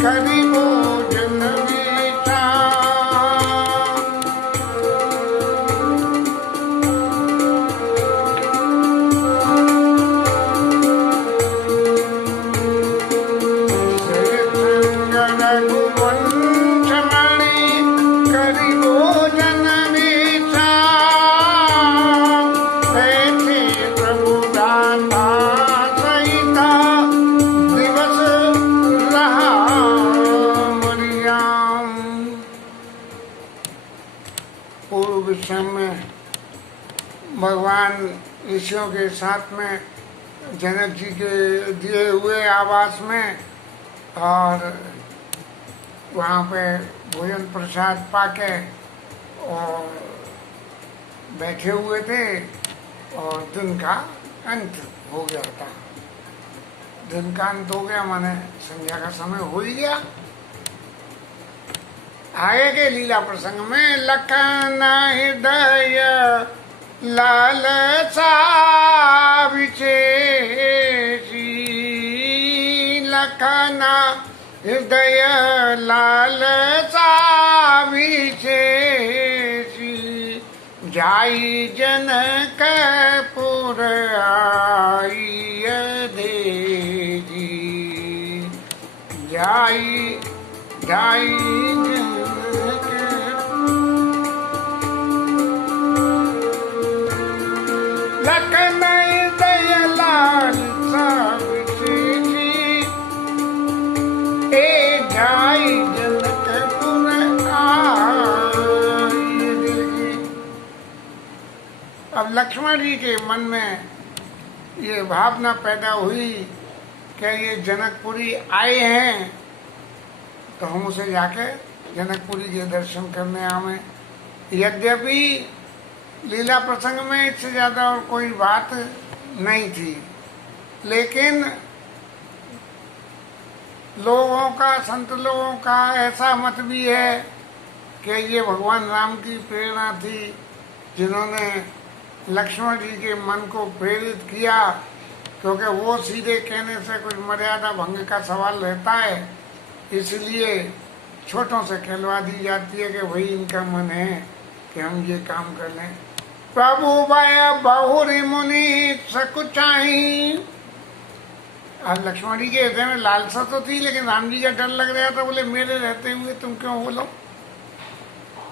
करी भोजन मीठा। श्रीरंग रघुवंश मणि करी भोजन मीठा। बैठे प्रभु दाता सहिता दिवस रहा मरियाम। पूर्व विषय में भगवान ऋषियों के साथ में जनक जी के दिए हुए आवास में और वहाँ पे भोजन प्रसाद पाके और बैठे हुए थे और दिन का अंत हो गया था। दिन का अंत हो गया माने संध्या का समय हो ही गया। आगे के लीला प्रसंग में लखन हृदय लालसा विशेषी। लखन हृदय लालसा विशेषी। जाई जनकपुर आई देजी। जाई लखन हृदय लालसा विशेषी। ए जाई जनकपुर आई देजी। अब लक्ष्मण जी के मन में ये भावना पैदा हुई कि ये जनकपुरी आए हैं तो हम उसे जाके जनकपुरी के दर्शन करने आवे। यद्यपि लीला प्रसंग में इससे ज्यादा और कोई बात नहीं थी, लेकिन लोगों का, संत लोगों का ऐसा मत भी है कि ये भगवान राम की प्रेरणा थी जिन्होंने लक्ष्मण जी के मन को प्रेरित किया, क्योंकि वो सीधे कहने से कुछ मर्यादा भंग का सवाल रहता है, इसलिए छोटों से कहलवा दी जाती है कि वही इनका मन है कि हम ये काम कर लें। प्रभु भय बहुरी मुनि सकुचाई। अब लक्ष्मण जी के हृदय में लालसा तो थी, लेकिन राम जी का डर लग रहा था। बोले मेरे रहते हुए तुम क्यों बोलो,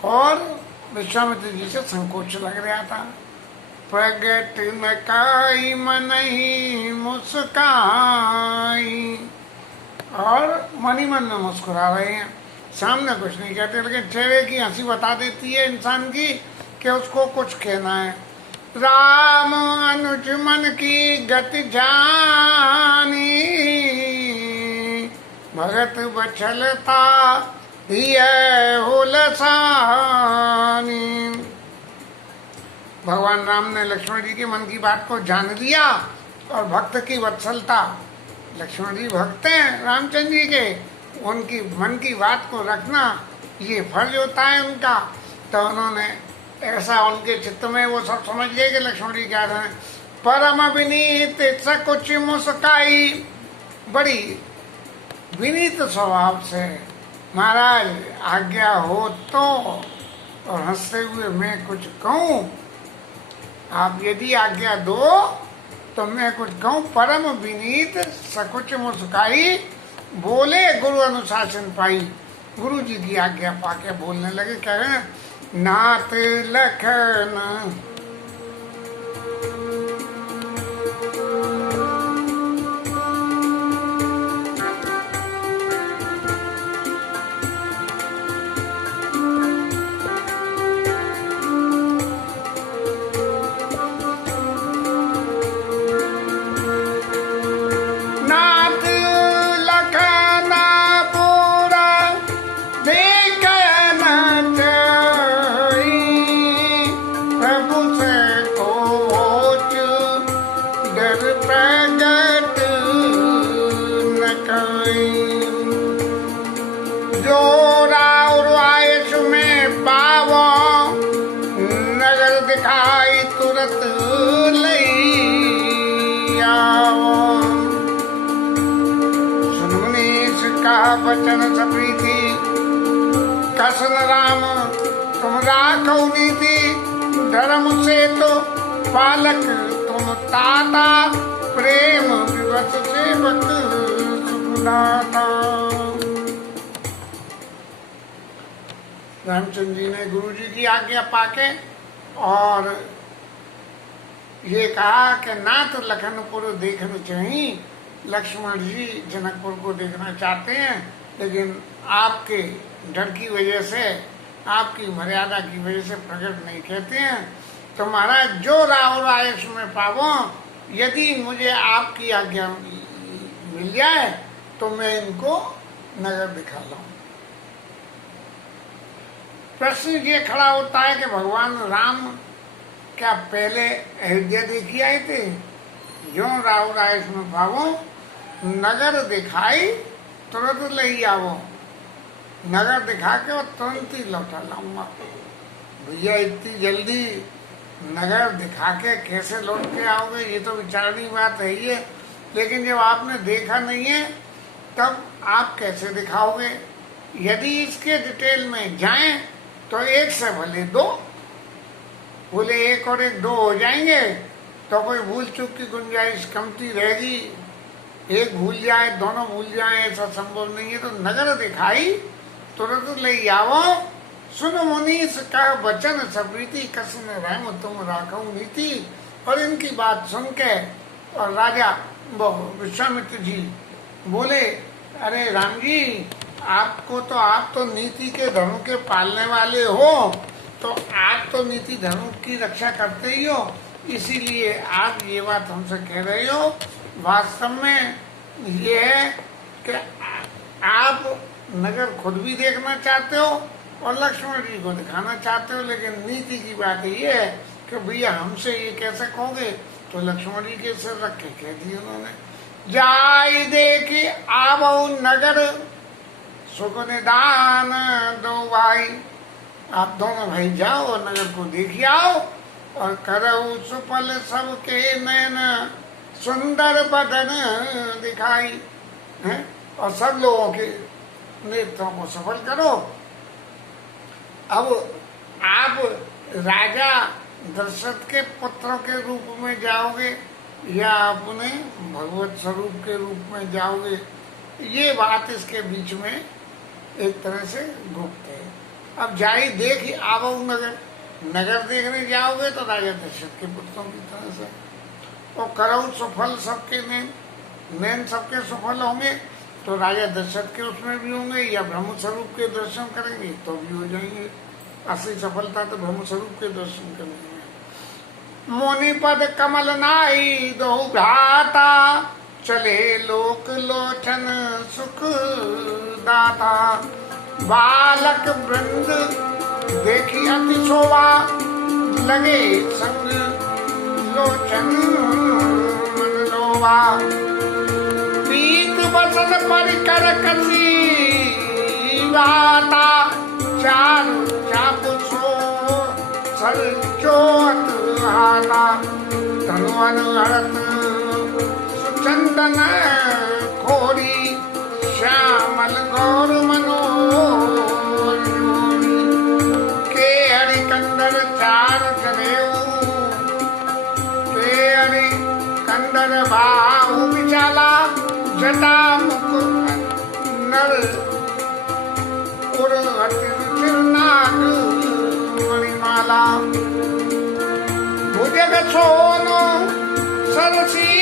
और विश्वामित्र जी से संकोच लग रहा था। प्रगट न काई मनहि मुस्काई। और मनी मन में मुस्कुरा रहे हैं, सामने कुछ नहीं कहते, लेकिन चेहरे की हंसी बता देती है इंसान की कि उसको कुछ कहना है। राम अनुज मन की गति जानी। भगत बछलता हिय हुलसानी। भगवान राम ने लक्ष्मण जी के मन की बात को जान लिया और भक्त की वत्सलता, लक्ष्मण जी भक्त हैं रामचंद्र जी के, उनकी मन की बात को रखना ये फर्ज होता है उनका। तो उन्होंने ऐसा उनके चित्त में वो सब समझ गए कि लक्ष्मण जी क्या है। परम विनीत सकुच मुस्काई। बड़ी विनीत स्वभाव से, महाराज आज्ञा हो तो, और हंसते हुए मैं कुछ कहूँ, आप यदि आज्ञा दो तो मैं कुछ कहूँ। परम विनीत सकुच मुस्काई। बोले गुरु अनुशासन पाई। गुरु जी की आज्ञा पाके बोलने लगे, कह रहे हैं नाथ लखन। प्रभु कह बचन सप्रीति, कसन राम तुम राखो नीति, धर्म से तो पालक तुम ताता, प्रेम विवश सेवक सुखदाता। रामचंद्र जी ने गुरु जी की आज्ञा पाके और ये कहा कि ना तो लखनपुर देखना चाहिए, लक्ष्मण जी जनकपुर को देखना चाहते हैं, लेकिन आपके डर की वजह से, आपकी मर्यादा की वजह से प्रकट नहीं कहते हैं। तो महाराज जो राहुल आयुष में पावो, यदि मुझे आपकी आज्ञा मिल जाए तो मैं इनको नगर दिखा लाऊं। प्रश्न ये खड़ा होता है कि भगवान राम क्या पहले अयोध्या देखी आए थे? जो राहुल आयुष में पावो, नगर दिखाई तुरंत ले आवो, नगर दिखा के और तुरंत ही लौटा लाऊंगा। भैया इतनी जल्दी नगर दिखा के कैसे लौट के आओगे? ये तो विचारनी बात है ही है, लेकिन जब आपने देखा नहीं है तब आप कैसे दिखाओगे? यदि इसके डिटेल में जाएं तो एक से भले दो, बोले एक और एक दो हो जाएंगे तो कोई भूल चूक की गुंजाइश कमती रहेगी। एक भूल जाए, दोनों भूल जाए, ऐसा संभव नहीं है। तो नगर दिखाई तुरंत ले आओ, सुन मुनीस कह बचन सप्रीति, कसन राम तुम राखो नीति। और इनकी बात सुन के और राजा विश्वामित्र जी बोले, अरे राम जी, आपको तो, आप तो नीति के धर्म के पालने वाले हो, तो आप तो नीति धर्म की रक्षा करते ही हो, इसीलिए आप ये बात हमसे कह रहे हो। वास्तव में ये है कि आप नगर खुद भी देखना चाहते हो और लक्ष्मण जी को दिखाना चाहते हो, लेकिन नीति की बात ये है कि भैया हमसे ये कैसे कहोगे? तो लक्ष्मण जी के सिर रख के कह दिए उन्होंने, जाई देखी आवो नगर, सुख निदान दो भाई। आप दोनों भाई जाओ और नगर को देखिए आओ, और करऊ सुफल सबके नैन, सुंदर बदन दिखाई है, और सब लोगों के नेत्रों को सफल करो। अब आप राजा दशरथ के पुत्रों के रूप में जाओगे या अपने भगवत स्वरूप के रूप में जाओगे, ये बात इसके बीच में एक तरह से गुप्त है। अब जाई देख आवो नगर, नगर देखने जाओगे तो राजा दशरथ के पुत्रों की तरह से, और करऊ सफल सबके नैन, नैन सबके सफल होंगे तो राजा दशरथ के उसमें भी होंगे, या ब्रह्म स्वरूप के दर्शन करेंगे तो भी हो जाएंगे। असली सफलता तो ब्रह्म स्वरूप के दर्शन करने में। मुनि पद कमल नाई दो भ्राता, चले लोक लोचन सुख दाता। बालक वृंद देखी अति शोभा, लगे संग लोचन मन लोभा। पीत बसन परिकर कसी गाता, चारु चाप सो सर चोट हाता। धनुवन हरत सुचंदन खोरी, श्यामल गौर मनोर के हरि कंदर चार जनेऊ। के हरि कंदर बाहु विशाला, जटा मुख नर उर नाग मणिमाला। भुजग सोनो सरसी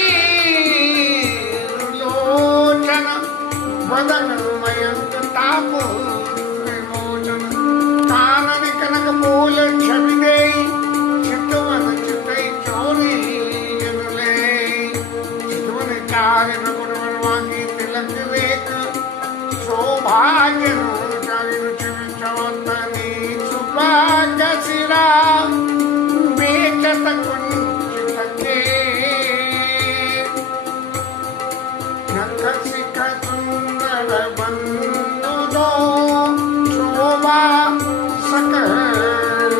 लोचन, वदन मयंक ताप विमोचन। कानन कनक बोल छवि दे, चितवन चितई चोरी जन ले। चितवन चार रघुर वरवांगी, तिलक रेख शोभा जनु चौतनी। सुभाग सिरा बेचत कुंचित के, नख शिख सुंदर बंधु दो। शोभा सकल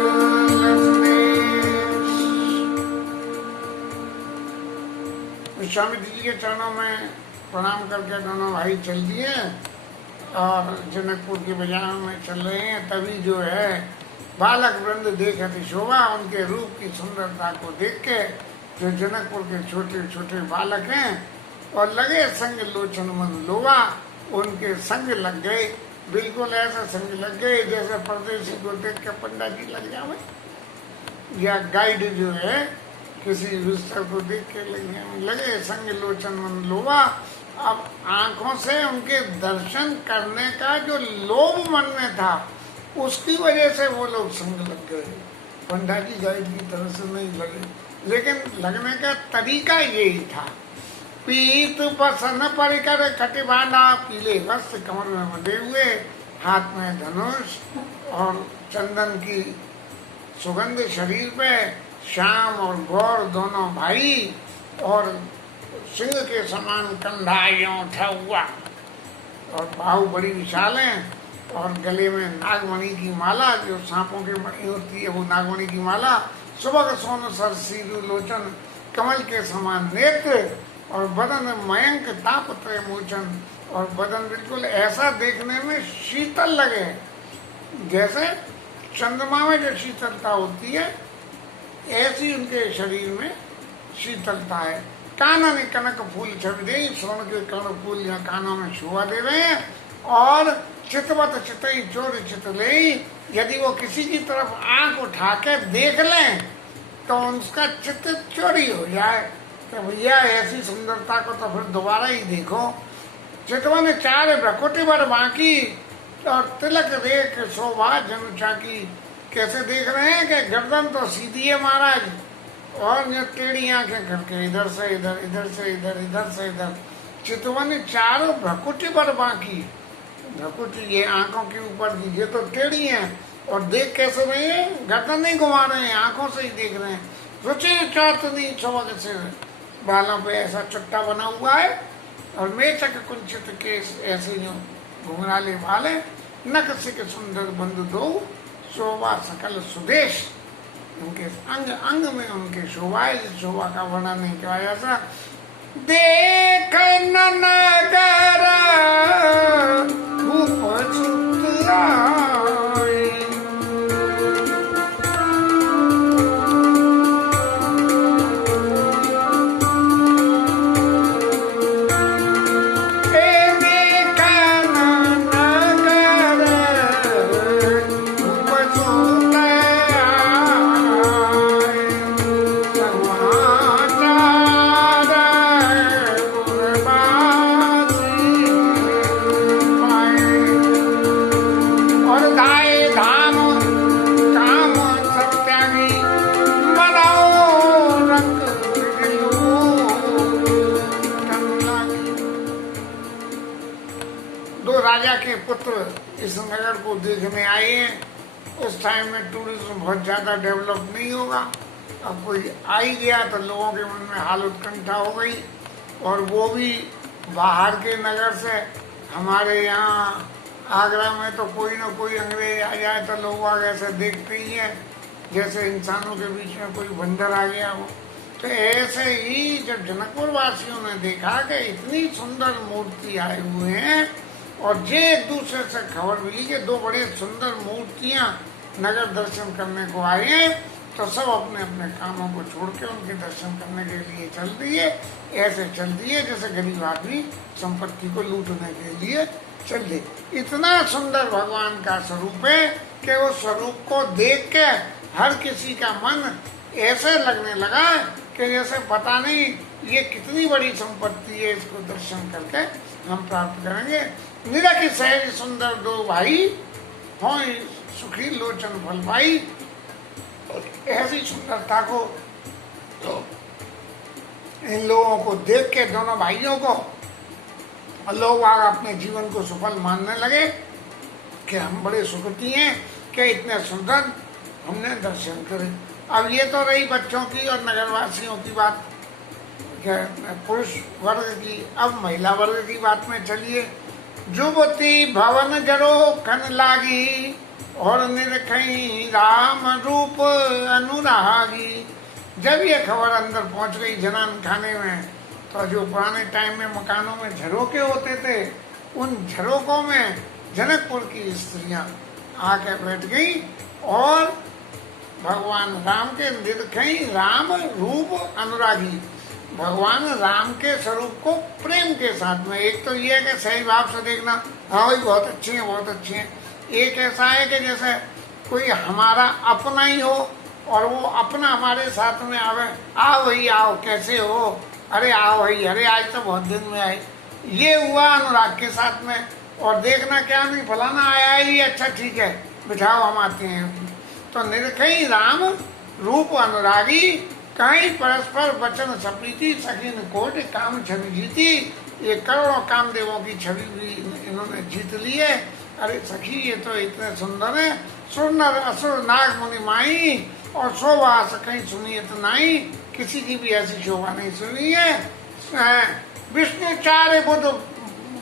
विश्वामित्र जी के चरणों में प्रणाम करके दोनों भाई चल दिए और जनकपुर के बाजार में चल रहे हैं, तभी जो है बालक वृंद देखते शोभा, उनके रूप की सुंदरता को देख के जो जनकपुर के छोटे छोटे बालक हैं और लगे संग लोचन मन लोवा, उनके संग लग गए। बिल्कुल ऐसा संग लग गए जैसे परदेसी को देख के पंडा जी लग जावे, या गाइड जो है किसी विस्तर को देख के लगे संग लोचन मन लोवा। अब आंखों से उनके दर्शन करने का जो लोभ मन में था, उसकी वजह से वो लोग संग लग गए। पंडा जी गाइड की तरह से नहीं लगे, लेकिन लगने का तरीका यही था। पीत बसन परिकर कटि बांधा, पीले वस्त्र कमर में बंधे हुए, हाथ में धनुष और चंदन की सुगंध शरीर पे, श्याम और गौर दोनों भाई, और सिंह के समान कंधा यूं उठा हुआ, और बाहु बड़ी विशाल है, और गले में नागमणि की माला, जो सांपों की मणि होती है वो नागमणि की माला, सुबह सोन सर सीधु लोचन, कमल के समान नेत्र, और बदन मयंक ताप त्रय मोचन, और बदन बिल्कुल ऐसा देखने में शीतल लगे जैसे चंद्रमा में जो शीतलता होती है, ऐसी उनके शरीर में शीतलता है। कानन कनक फूल छवि दे, स्वर्ण के कनक फूल यहाँ कानों में शोभा दे रहे हैं, और चितवत चितई चोर चित ले, यदि वो किसी की तरफ आंख उठा के देख लें तो उसका चित्त चोरी हो जाए कि भैया ऐसी सुंदरता को तो फिर दोबारा ही देखो। चितवन चार भ्रकुटी बर बाकी, और तिलक रेख शोभा जन चाकी। कैसे देख रहे हैं कि गर्दन तो सीधी है महाराज, और ये टेढ़ी आंखें करके इधर से इधर, इधर से इधर, इधर से इधर। चितवन चारों भ्रकुटी बर बाकी, भ्रकुटी ये आंखों के ऊपर की, ये तो टेढ़ी है, और देख कैसे रहे हैं, गर्दन नहीं घुमा रहे हैं, आंखों से ही देख रहे हैं। रुचि चातनी चौक से, बालों पे ऐसा चट्टा बना हुआ है, और मेचक कुंचित केस ऐसे जो घुंघराले बाल है, नख सिक सुंदर बंधु दो, शोभा सकल सुदेश। उनके अंग अंग में उनके शोभा है, जिस शोभा का वर्णन नहीं किया ऐसा। देख नगर भूप सुत आए, इस नगर को देखने आए हैं। उस टाइम में टूरिज्म बहुत ज़्यादा डेवलप नहीं होगा। अब कोई आ ही गया तो लोगों के मन में हाल उत्कंठा हो गई, और वो भी बाहर के नगर से। हमारे यहाँ आगरा में तो कोई ना कोई अंग्रेज आ जाए तो लोग ऐसे देखते ही हैं जैसे इंसानों के बीच में कोई बंदर आ गया हो। तो ऐसे ही जब जनकपुर वासियों ने देखा कि इतनी सुंदर मूर्ति आए हुए हैं, और जे एक दूसरे से खबर मिली कि दो बड़े सुंदर मूर्तियां नगर दर्शन करने को आए हैं, तो सब अपने अपने कामों को छोड़ के उनके दर्शन करने के लिए चल दिए। ऐसे चल दिए जैसे गरीब आदमी संपत्ति को लूटने के लिए चल दिए। इतना सुंदर भगवान का स्वरूप है कि वो स्वरूप को देख के हर किसी का मन ऐसे लगने लगा कि जैसे पता नहीं ये कितनी बड़ी संपत्ति है, इसको दर्शन करके हम प्राप्त करेंगे। निरखि सहज सुंदर दो भाई, हो सुखी लोचन फल पाई। ऐसी सुंदरता को तो इन लोगों को देख के, दोनों भाइयों को, लोग अपने जीवन को सफल मानने लगे कि हम बड़े सुकृति हैं कि इतने सुंदर हमने दर्शन करे। अब ये तो रही बच्चों की और नगरवासियों की बात, पुरुष वर्ग की। अब महिला वर्ग की बात में चलिए। जुबती भवन जरो कन लागी, और निरखई राम रूप अनुरागी। जब ये खबर अंदर पहुंच गई जनान खाने में, तो जो पुराने टाइम में मकानों में झरोके होते थे, उन झरोकों में जनकपुर की स्त्रियां आके बैठ गई और भगवान राम के निर्खई राम रूप अनुरागी, भगवान राम के स्वरूप को प्रेम के साथ में, एक तो ये है कि सही भाव से देखना, हाँ भाई बहुत अच्छे हैं बहुत अच्छे हैं। एक ऐसा है कि जैसे कोई हमारा अपना ही हो और वो अपना हमारे साथ में आवे, आओ भाई आओ कैसे हो, अरे आओ भाई, अरे आज तो बहुत दिन में आए, ये हुआ अनुराग के साथ में। और देखना क्या नहीं फलाना आया ही, अच्छा ठीक है बिठाओ हम आते हैं। तो निर्खई राम रूप अनुरागी, कहीं परस्पर वचन सप्रीति, सखीन कोट काम छवि जीती। ये करोड़ों कामदेवों की छवि भी इन्होंने जीत ली है। अरे सखी ये तो इतने सुंदर है, सुर नर असुर नाग मुनि माई, और शोभा कहीं सुनिए तो नहीं, किसी की भी ऐसी शोभा नहीं सुनी है। विष्णु चारे बुध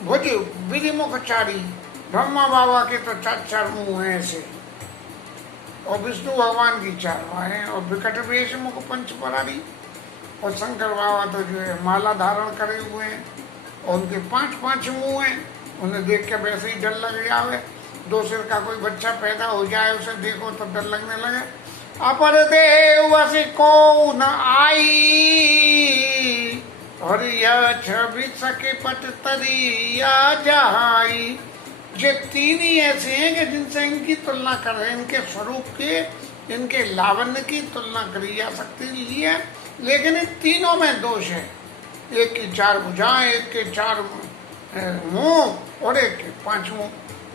भुज विधिमुख चारी, ब्रह्मा बाबा के तो चार चार मुंह है ऐसे, और विष्णु भगवान की चार बाहें, और विकट वेश मुख पंच परारी, और शंकर बाबा तो जो है माला धारण करे हुए हैं, और उनके पांच पांच मुंह हैं, उन्हें देख के वैसे ही डर लग जावे। दो सिर का कोई बच्चा पैदा हो जाए उसे देखो तो डर लगने लगे। अपर देव वसी को न आई, और यह छवि सके पट तरिया जहाई। ये तीन ही ऐसे हैं कि जिनसे इनकी तुलना कर रहे हैं, इनके स्वरूप के, इनके लावण्य की तुलना करी जा सकती है, लेकिन इन तीनों में दोष है। एक की चार भुजाएं, एक के चार मुंह और एक के पांच मुंह।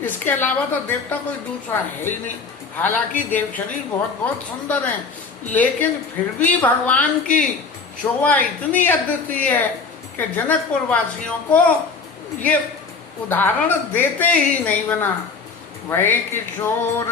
इसके अलावा तो देवता कोई दूसरा है ही नहीं। हालांकि देव शरीर बहुत बहुत सुंदर हैं, लेकिन फिर भी भगवान की शोभा इतनी अद्वितीय है कि जनकपुर वासियों को ये उदाहरण देते ही नहीं बना। वही किशोर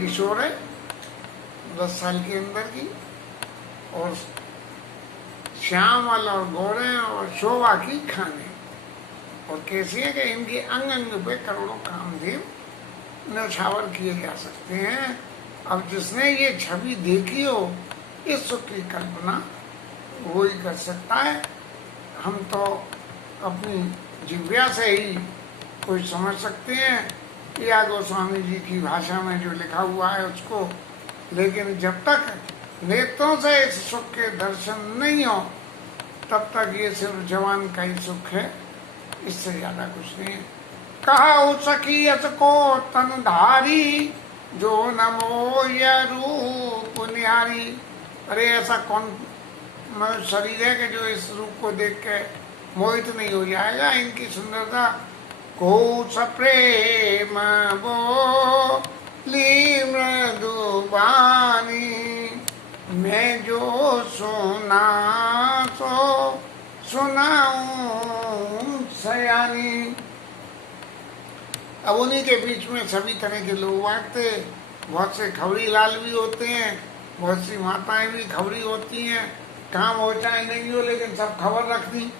किशोर है 10 साल के अंदर की, और श्यामल और गोरे और शोभा की खाने, और कैसी है कि इनके अंग अंग पे करोड़ों कामदेव न्यौछावर किए जा सकते हैं। अब जिसने ये छवि देखी हो, इस सुख की कल्पना वो ही कर सकता है। हम तो अपनी जिव्या से ही कोई समझ सकते हैं या गोस्वामी जी की भाषा में जो लिखा हुआ है उसको, लेकिन जब तक नेत्रों से इस सुख के दर्शन नहीं हो तब तक ये सिर्फ जवान का ही सुख है, इससे ज्यादा कुछ नहीं है। कहा सखी अस को तनधारी, जो नमो या रूप निहारी। अरे ऐसा कौन शरीर है कि जो इस रूप को देख के मोहित नहीं हो जाएगा। इनकी सुंदरता को सप्रेम बोली मृदुबानी, मैं जो सुना सो सुनाऊं सयानी। अब उन्हीं के बीच में सभी तरह के लोग बांटते, बहुत से खबरी लाल भी होते हैं, बहुत सी माताएं भी खबरी होती हैं, काम हो चाहे नहीं हो लेकिन सब खबर रख दी।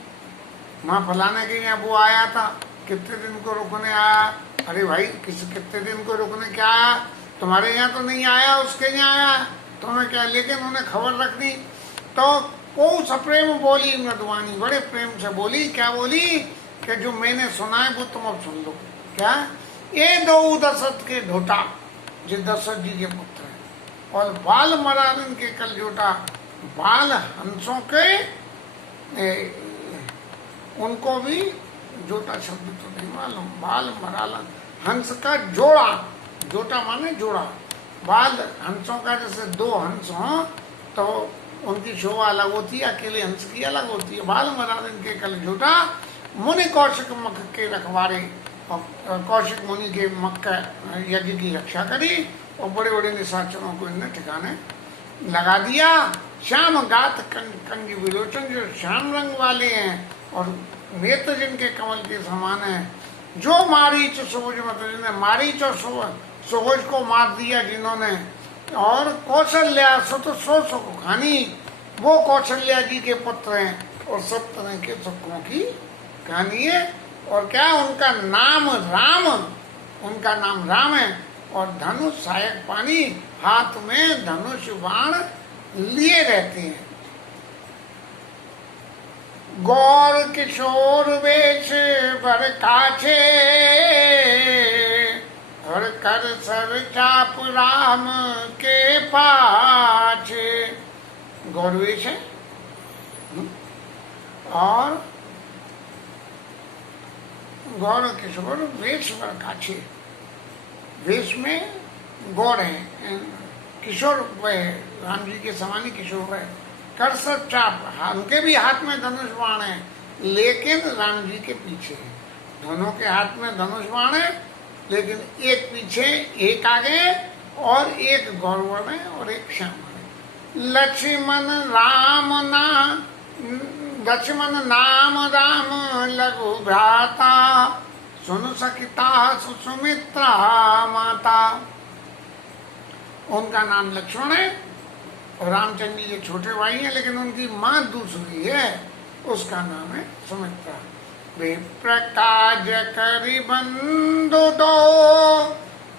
माँ फलाने के यहाँ वो आया था, कितने दिन को रुकने आया। अरे भाई कितने दिन को रुकने क्या आया, तुम्हारे यहाँ तो नहीं आया, उसके यहाँ आया, तुम्हें क्या, लेकिन उन्हें खबर रख दी। तो को सप्रेम बोली मृदुवानी, बड़े प्रेम से बोली। क्या बोली कि जो मैंने सुना है वो तुम अब सुन लो। क्या, ये दो दशरथ के ढोटा, जो दशरथ जी के पुत्र हैं, और बाल मरालन के कल जोटा, बाल हंसों के उनको भी जोटा शब्द तो नहीं मालूम, बाल मरालन हंस का जोड़ा, जोटा माने जोड़ा, बाल हंसों का जैसे दो हंस हों तो उनकी शोभा अलग होती है, अकेले हंस की अलग होती है। बाल मरालन के कल जोटा, मुनि कौशिक मख के रखवारे, और कौशिक मुनि के मक्का यज्ञ की रक्षा करी, और बड़े बड़े निशाचरों को इन्हें ठिकाने लगा दिया। श्याम गात कंज विलोचन, जो श्याम रंग वाले हैं और नेत्र जिनके कमल के समान है। जो मारीच सुबुज, मतलब जिन्हें मारीच और सुबुज को मार दिया जिन्होंने, और कौशल्या सुत सो सुख खानी, वो कौशल्या जी के पुत्र हैं और सब तरह के सुखों की कहानी है। और क्या, उनका नाम राम, उनका नाम राम है। और धनुष सहायक पानी, हाथ में धनुष बाण लिए रहते हैं। गौर किशोर वेश बर काछे, और कर सर चाप राम के पाछे। गौरवेश है और गौर किशोर वेश बर काछे, वेश में गौर है, किशोर वह राम जी के समान ही किशोर है। कर सर चाप, उनके भी हाथ में धनुष बाण है, लेकिन राम जी के पीछे है। दोनों के हाथ में धनुष बाण है, लेकिन एक पीछे एक आगे और एक गौरव में और एक श्याम में। लक्ष्मण नाम राम लघु भ्राता, सुन सकिता सुमित्रा माता। उनका नाम लक्ष्मण है और रामचंद्र जी के छोटे भाई हैं, लेकिन उनकी मां दूसरी है, उसका नाम है सुमित्रा। वे प्रकाज करी बंधु दो,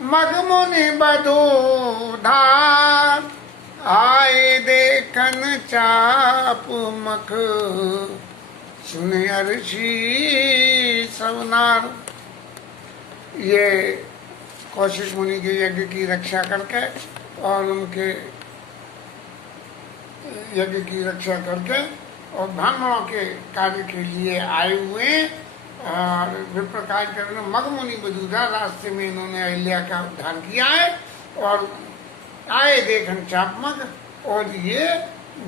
मगमुनि बधू धार, आए देखन चाप मख, सुने अर्षि सवनार। ये कौशिक मुनि के यज्ञ की रक्षा करके और उनके यज्ञ की रक्षा करके और ब्राह्मणों के कार्य के लिए आए हुए। और विप्रकाश करने मगमुनि बधूधा, रास्ते में इन्होंने अहिल्या का उद्धार किया है। और आए देखन चापमग, और ये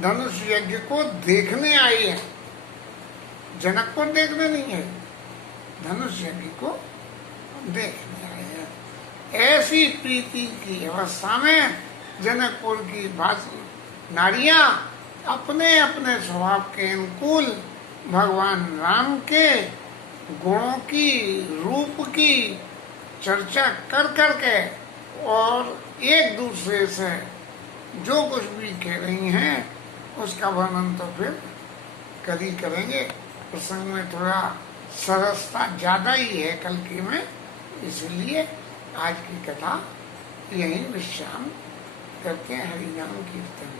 धनुष यज्ञ को देखने आए हैं, जनकपुर देखने नहीं है, धनुष यज्ञ को देखने आए हैं। ऐसी प्रीति की अवस्था में जनकपुर की नारियां अपने अपने स्वभाव के अनुकूल भगवान राम के गुणों की, रूप की चर्चा कर करके और एक दूसरे से जो कुछ भी कह रही हैं उसका वर्णन तो फिर कल ही करेंगे। प्रसंग में थोड़ा सरसता ज्यादा ही है कल की में, इसलिए आज की कथा यही विश्राम करते हैं। हरि नाम कीर्तन।